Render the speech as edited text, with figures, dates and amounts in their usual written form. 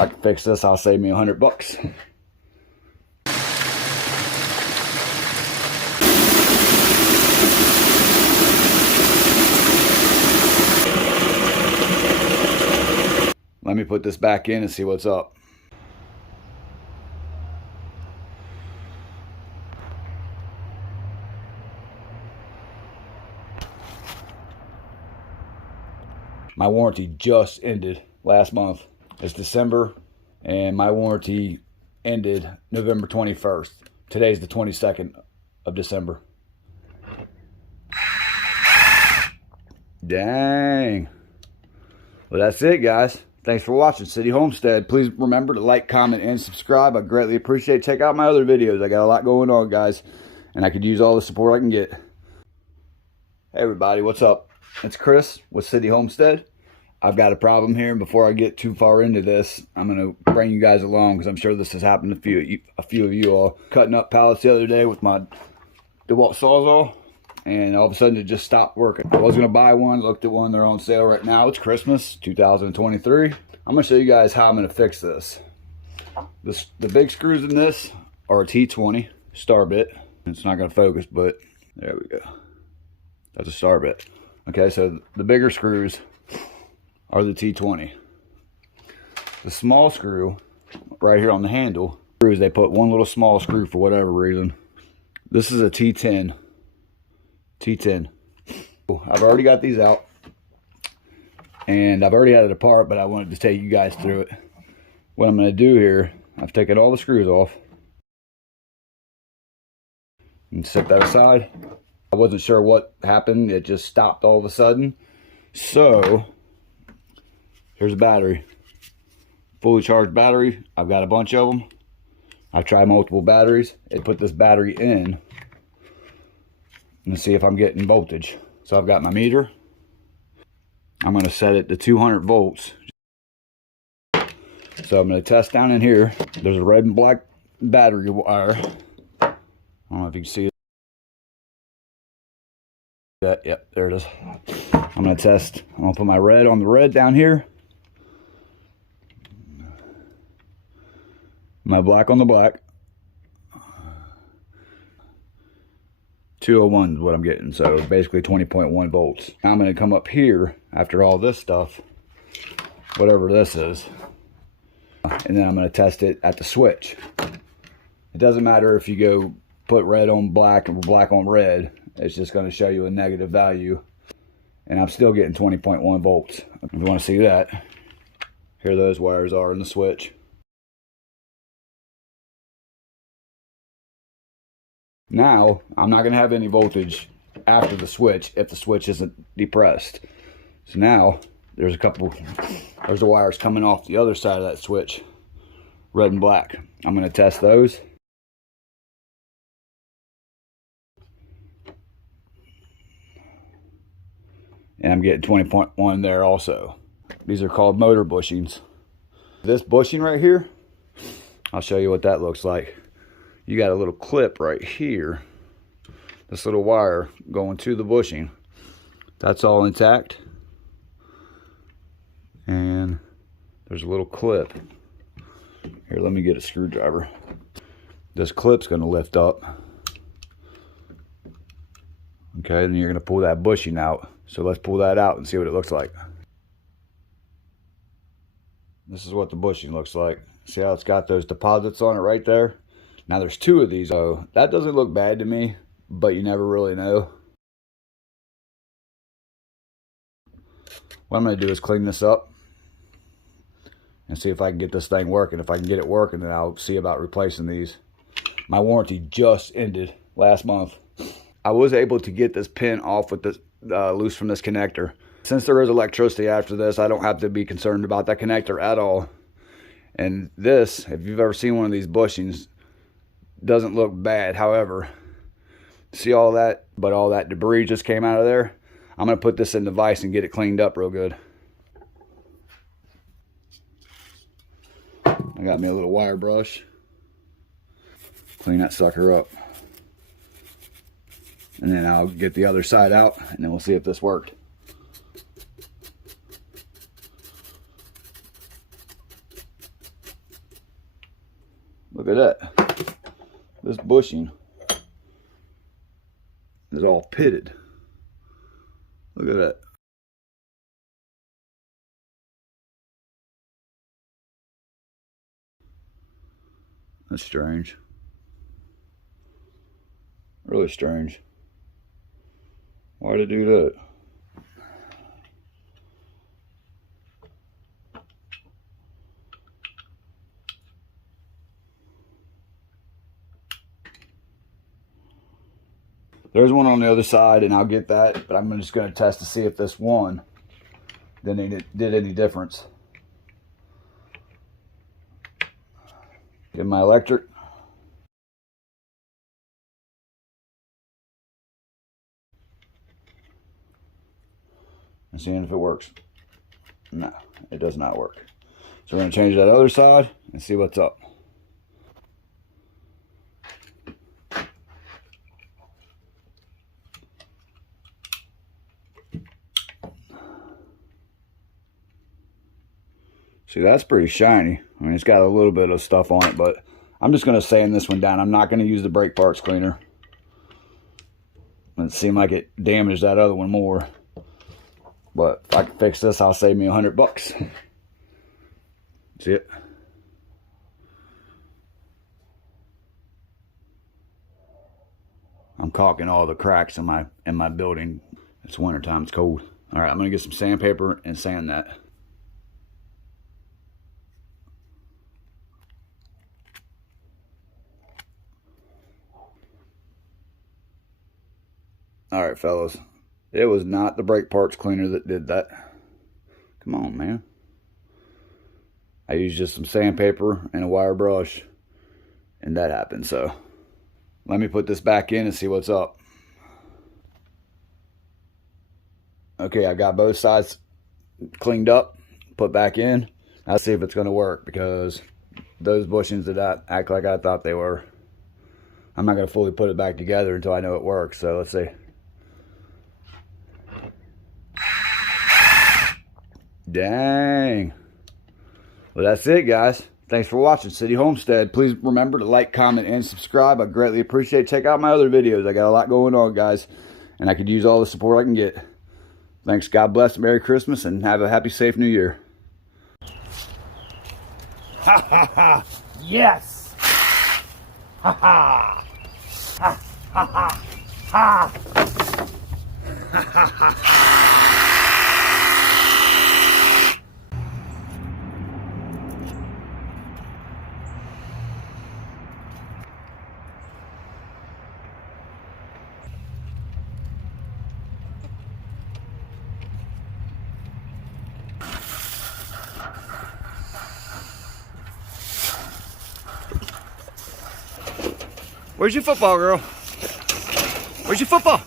I can fix this, I'll save me $100. Let me put this back in and see what's up. My warranty just ended last month. It's December, and my warranty ended November 21st. Today's the 22nd of December. Dang. Well, that's it, guys. Thanks for watching City Homestead. Please remember to like, comment, and subscribe. I greatly appreciate it. Check out my other videos. I got a lot going on, guys, and I could use all the support I can get. Hey, everybody. What's up? It's Chris with City Homestead. I've got a problem here, and before I get too far into this, I'm going to bring you guys along because I'm sure this has happened to a few of you all. Cutting up pallets the other day with my DeWalt SawZaw, and all of a sudden it just stopped working. I was going to buy one, looked at one, they're on sale right now. It's Christmas 2023. I'm going to show you guys how I'm going to fix this. The big screws in this are a T20 star bit. It's not going to focus, but there we go. That's a star bit. Okay, so the bigger screws are the T20. The small screw right here on the handle, they put one little small screw for whatever reason. This is a T10. I've already got these out, and I've already had it apart, but I wanted to take you guys through it. What I'm going to do here, I've taken all the screws off and set that aside. I wasn't sure what happened. It just stopped all of a sudden. So here's a battery, fully charged battery. I've got a bunch of them. I've tried multiple batteries. It put this battery in and see if I'm getting voltage. So I've got my meter. I'm going to set it to 200 volts. So I'm going to test down in here. There's a red and black battery wire. I don't know if you can see it. Yep, there it is. I'm going to test. I'm going to put my red on the red down here. My black on the black. 201 is what I'm getting, so basically 20.1 volts. Now I'm going to come up here after all this stuff, whatever this is, and then I'm going to test it at the switch. It doesn't matter if you go put red on black or black on red, it's just going to show you a negative value, and I'm still getting 20.1 volts. If you want to see that, here those wires are in the switch. Now, I'm not going to have any voltage after the switch if the switch isn't depressed. So now, there's the wires coming off the other side of that switch, red and black. I'm going to test those. And I'm getting 20.1 there also. These are called motor bushings. This bushing right here, I'll show you what that looks like. You got a little clip right here, this little wire going to the bushing. That's all intact, and there's a little clip here. Let me get a screwdriver. This clip's going to lift up, okay, and you're going to pull that bushing out. So let's pull that out and see what it looks like. This is what the bushing looks like. See how it's got those deposits on it right there? Now there's two of these, so that doesn't look bad to me, but you never really know. What I'm going to do is clean this up and see if I can get this thing working. If I can get it working, then I'll see about replacing these. My warranty just ended last month. I was able to get this pin off with this loose from this connector. Since there is electricity after this, I don't have to be concerned about that connector at all. And this, if you've ever seen one of these bushings, doesn't look bad. However, see all that, but all that debris just came out of there. I'm going to put this in the vise and get it cleaned up real good. I got me a little wire brush. Clean that sucker up. And then I'll get the other side out, and then we'll see if this worked. Look at that. This bushing is all pitted. Look at that. That's strange. Really strange. Why'd it do that? There's one on the other side, and I'll get that, but I'm just going to test to see if this one did any difference. Get my electric. And seeing if it works. No, it does not work. So we're going to change that other side and see what's up. See, that's pretty shiny. I mean, it's got a little bit of stuff on it, but I'm just going to sand this one down. I'm not going to use the brake parts cleaner. It seemed like it damaged that other one more. But if I can fix this, I'll save me $100. See it? I'm caulking all the cracks in my building. It's wintertime, it's cold. All right, I'm going to get some sandpaper and sand that. All right, fellas, it was not the brake parts cleaner that did that. Come on, man. I used just some sandpaper and a wire brush, and that happened. So let me put this back in and see what's up. Okay, I got both sides cleaned up, put back in. I'll see if it's going to work, because those bushings did not act like I thought they were. I'm not going to fully put it back together until I know it works. So let's see. Dang. Well, that's it, guys. Thanks for watching City Homestead. Please remember to like, comment, and subscribe. I greatly appreciate it. Check out my other videos. I got a lot going on, guys, and I could use all the support I can get. Thanks. God bless. Merry Christmas, and have a happy, safe New Year. Ha ha ha. Yes. Ha ha. Ha ha ha. Ha. Ha ha ha. Where's your football, girl? Where's your football?